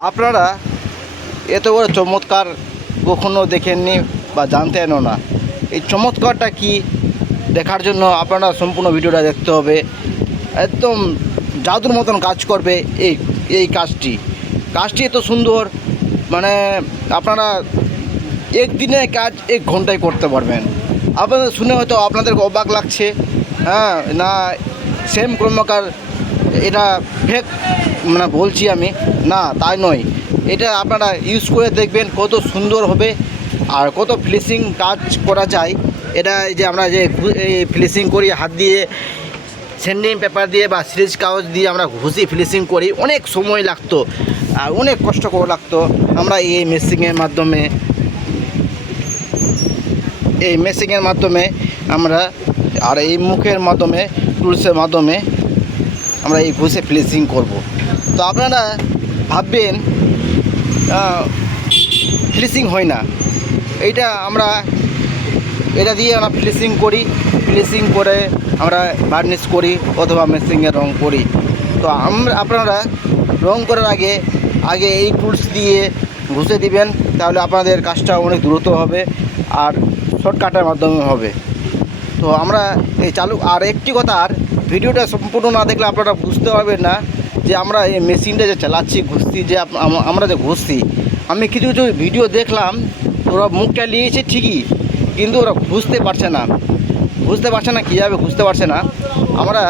আপনারা এত বড় চমৎকার কখনো দেখেননি বা জানতেনও না। এই চমৎকারটা কি দেখার জন্য আপনারা সম্পূর্ণ ভিডিওটা দেখতে হবে। একদম জাদুর মতন কাজ করবে এই এই কাজটি এত সুন্দর, মানে আপনারা একদিনের কাজ 1 ঘন্টায় করতে পারবেন। আপনাদের শুনে হয়তো আপনাদেরকে অবাক লাগছে, হ্যাঁ না সেম ক্রমকার এটা ফেক মানে বলছি আমি, না তাই নয়। এটা আপনারা ইউজ করে দেখবেন কত সুন্দর হবে আর কত ফিনিশিং কাজ করা যায়। এটা যে আমরা যে ফিনিশিং করি হাত দিয়ে, স্যান্ডিং পেপার দিয়ে বা সিরিজ কাগজ দিয়ে আমরা ঘষি ফিনিশিং করি, অনেক সময় লাগতো আর অনেক কষ্ট করে লাগতো। আমরা এই মেশিংয়ের মাধ্যমে আমরা আর এই মুখের মাধ্যমে টুলসের মাধ্যমে আমরা এই ঘষে ফিনিশিং করব। তো আপনারা ভাববেন ফিনিশিং হয় না, এটা দিয়ে আমরা ফিনিশিং করে আমরা বার্নিশ করি অথবা মেশিংয়ে রং করি। তো আপনারা রং করার আগে এই টুলস দিয়ে ঘষে দিবেন, তাহলে আপনাদের কাজটা অনেক দ্রুত হবে আর শর্টকাটের মাধ্যমে হবে। তো আমরা এই আর একটি কথা, আর ভিডিওটা সম্পূর্ণ না দেখলে আপনারা বুঝতে পারবেন না যে আমরা এই মেশিনটা যে চালাচ্ছি আমরা যে ঘষছি। আমি কিছু কিছু ভিডিও দেখলাম, ওরা মুখটা নিয়েছে ঠিকই, কিন্তু ওরা বুঝতে পারছে না কীভাবে বুঝতে পারছে না। আমরা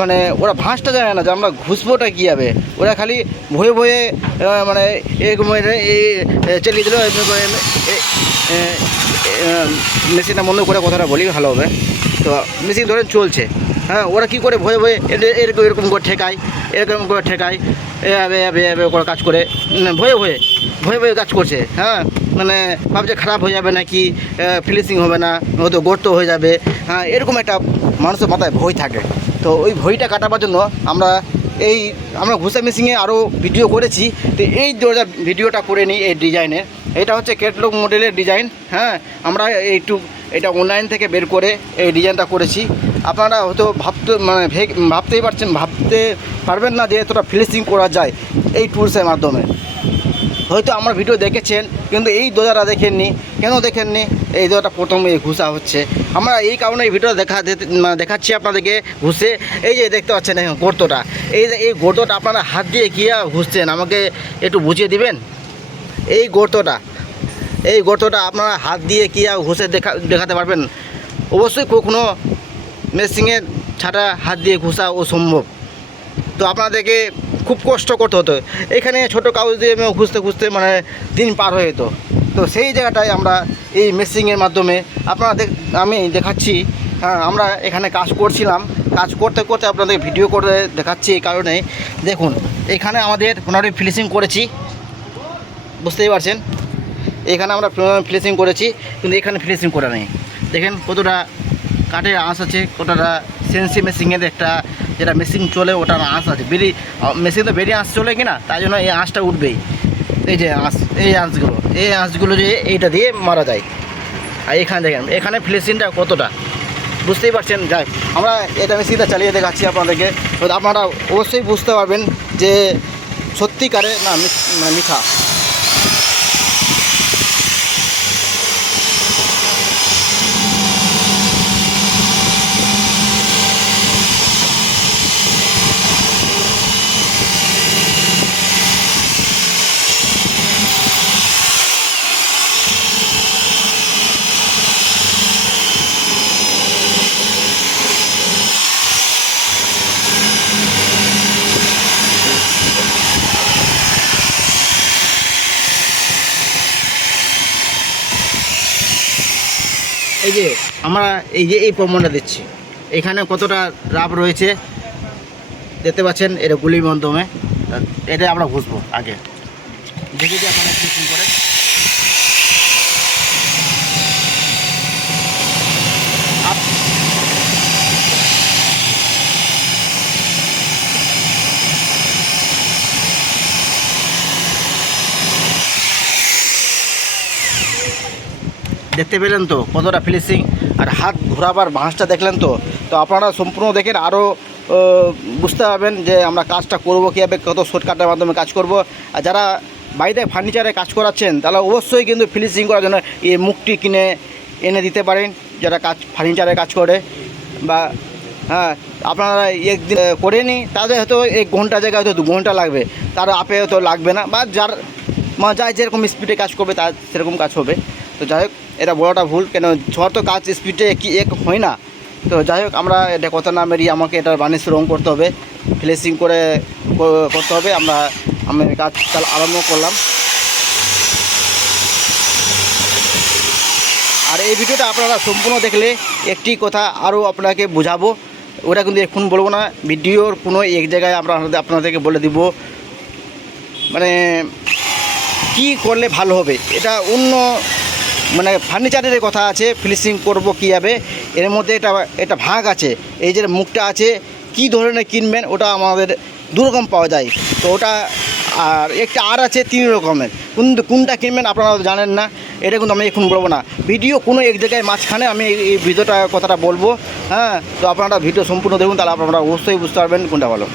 মানে ওরা ভাঁজটা জানে না যে আমরা ঘুষবোটা কী হবে। ওরা খালি ভয়ে মানে চালিয়ে দিল। মেশিনটা বন্ধ করে কথাটা বলি ভালো হবে। তো মেশিন ধরেন চলছে, হ্যাঁ ওরা কী করে ভয়ে এরকম করে ঠেকায় এভাবে করে কাজ করে, ভয়ে কাজ করছে। হ্যাঁ মানে ভাবছে খারাপ হয়ে যাবে নাকি, ফিনিশিং হবে না, হয়তো গর্ত হয়ে যাবে, হ্যাঁ এরকম একটা মানুষের মাথায় ভয় থাকে। তো ওই ভয়টা কাটাবার জন্য আমরা ঘুষা মেশিনে আরও ভিডিও করেছি। তো এই ভিডিওটা করে নিই এই ডিজাইনের। এটা হচ্ছে ক্যাটলগ মডেলের ডিজাইন। হ্যাঁ আমরা এটা অনলাইন থেকে বের করে এই ডিজাইনটা করেছি। আপনারা হয়তো ভাবতে পারবেন না যে এতটা ফিনিশিং করা যায় এই টুলসের মাধ্যমে। হয়তো আমার ভিডিও দেখেছেন, কিন্তু এই দরজাটা দেখেননি। কেন দেখেননি? এই দরজাটা প্রথমে ঘুষা হচ্ছে। আমরা এই কারণে এই ভিডিও দেখাচ্ছি আপনাদেরকে ঘুষে। এই যে দেখতে পাচ্ছেন গর্তটা, এই গর্তটা আপনারা হাত দিয়ে কী ঘুষছেন আমাকে একটু বুঝিয়ে দিবেন। এই গর্তটা আপনারা হাত দিয়ে কী ঘুষে দেখাতে পারবেন? অবশ্যই কখনো মেশিনের ছাড়া হাত দিয়ে ঘুষা অসম্ভব। তো আপনাদেরকে খুব কষ্ট করতে হতো। এখানে ছোটো কাগজ দিয়ে খুঁজতে মানে দিন পার হয়ে যেত। তো সেই জায়গাটায় আমরা এই মেশিনের মাধ্যমে আমি দেখাচ্ছি। হ্যাঁ আমরা এখানে কাজ করছিলাম, কাজ করতে আপনাদের ভিডিও করে দেখাচ্ছি। এই কারণে দেখুন, এখানে আমাদের মোটামুটি ফিনিশিং করেছি, বুঝতেই পারছেন। এখানে আমরা ফিনিশিং করেছি, কিন্তু এখানে ফিনিশিং করা নেই। দেখেন কতটা কাঠের আঁশ আছে, কতটা সেন্সি মেশিনের একটা যেটা মেশিন চলে ওটার আঁশ আছে। মেশিন তো বেরিয়ে আঁশ চলে কিনা, তাই জন্য এই আঁশটা উঠবেই। এই যে এই আঁশগুলো যে এইটা দিয়ে মারা যায়। আর এখানে দেখেন এখানে ফিনিশিংটা কতটা, বুঝতেই পারছেন। যাই আমরা এটা মেশিনটা চালিয়ে দেখাচ্ছি আপনাদেরকে, আপনারা অবশ্যই বুঝতে পারবেন যে সত্যিকারে না মিঠা। এই যে আমরা এই প্রমাণটা দিচ্ছি, এখানে কতটা রাব রয়েছে দেখতে পাচ্ছেন। এটা গুলির মাধ্যমে এটা আমরা ঘুষবো আগে, দেখে দিয়ে আপনারা ফিনিশিং করে। দেখতে পেলেন তো কতটা ফিনিশিং, আর হাত ঘোরাবার ভাঁজটা দেখলেন তো। তো আপনারা সম্পূর্ণ দেখেন, আরও বুঝতে পারবেন যে আমরা কাজটা করব কীভাবে, কত শর্টকাটের মাধ্যমে কাজ করব। আর যারা বাড়িতে ফার্নিচারে কাজ করাচ্ছেন তাহলে অবশ্যই কিন্তু ফিনিশিং করার জন্য এই মুখটি কিনে এনে দিতে পারেন, যারা ফার্নিচারে কাজ করে। বা হ্যাঁ, আপনারা একদিন করে নিই, তাদের হয়তো 1 ঘন্টা জায়গায় হয়তো 2 ঘন্টা লাগবে, তার আপে হয়তো লাগবে না। বা যার যেরকম স্পিডে কাজ করবে তার সেরকম কাজ হবে। তো যাই হোক, এটা বড়টা ভুল, কেন সবার তো কাজ স্পিডে এক হয় না। তো যাই হোক, আমরা এটা কথা না মেরিয়ে আমাকে এটা বানিশ রং করতে হবে, ফিনিশিং করে করতে হবে। আমি কাজ আরম্ভ করলাম। আর এই ভিডিওটা আপনারা সম্পূর্ণ দেখলে একটি কথা আরও আপনাকে বোঝাবো, ওটা কিন্তু এখন বলবো না। ভিডিওর কোনো এক জায়গায় আপনাদেরকে বলে দিব মানে কি করলে ভালো হবে। এটা অন্য মানে ফার্নিচারের কথা আছে, ফিনিশিং করব কীভাবে, এর মধ্যে এটা ভাগ আছে। এই যে মুখটা আছে, কি ধরনের কিনবেন, ওটা আমাদের 2 রকম পাওয়া যায়। তো ওটা আর একটা আর আছে 3 রকমের, কিন্তু কোনটা কিনবেন আপনারা জানেন না। এটা কিন্তু আমি এখন বলবো না, ভিডিও কোনো এক জায়গায় মাঝখানে আমি এই ভিডিওটা কথাটা বলবো। হ্যাঁ, তো আপনারা ভিডিও সম্পূর্ণ দেখুন, তাহলে আপনারা অবশ্যই বুঝতে পারবেন কোনটা ভালো।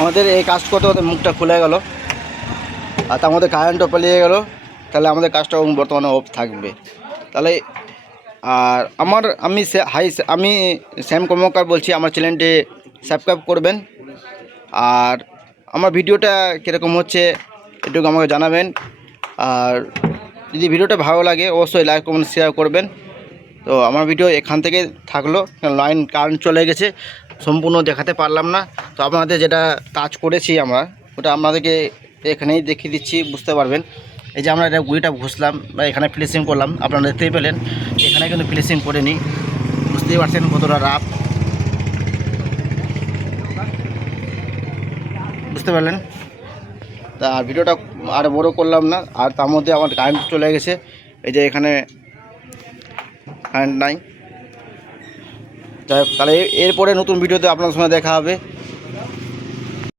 আমাদের এই কাজ করতে করতে মুখটা খুলে গেল, আর তার মধ্যে কারেন্টও পালিয়ে গেল, তাহলে আমাদের কাজটা বর্তমানে অফ থাকবে। তাহলে আর আমি শ্যাম কর্মকার বলছি, আমার চ্যানেলটি সাবস্ক্রাইব করবেন। আর আমার ভিডিওটা কীরকম হচ্ছে একটু আমাকে জানাবেন। আর যদি ভিডিওটা ভালো লাগে অবশ্যই লাইক কমেন্ট শেয়ার করবেন। তো আমার ভিডিও এখান থেকে থাকলো, লাইন কারেন্ট চলে গেছে, সম্পূর্ণ দেখাতে পারলাম না। তো আপনাদের যেটা কাজ করেছি আমরা, ওটা আপনাদেরকে এখানেই দেখিয়ে দিচ্ছি, বুঝতে পারবেন। এই যে আমরা এটা গুঁড়িটা ঘষলাম বা এখানে ফিনিশিং করলাম, আপনারা দেখতেই পেলেন। এখানে কিন্তু ফিনিশিং করে নিই, বুঝতেই পারছেন কতটা রাফ, বুঝতে পারলেন। তা ভিডিওটা আর বড় করলাম না। আর তার মধ্যে আমার কারেন্ট চলে গেছে, এই যে এখানে কারেন্ট নাই। যাই হোক, তাহলে এরপরে নতুন ভিডিওতে আপনার সঙ্গে দেখা হবে।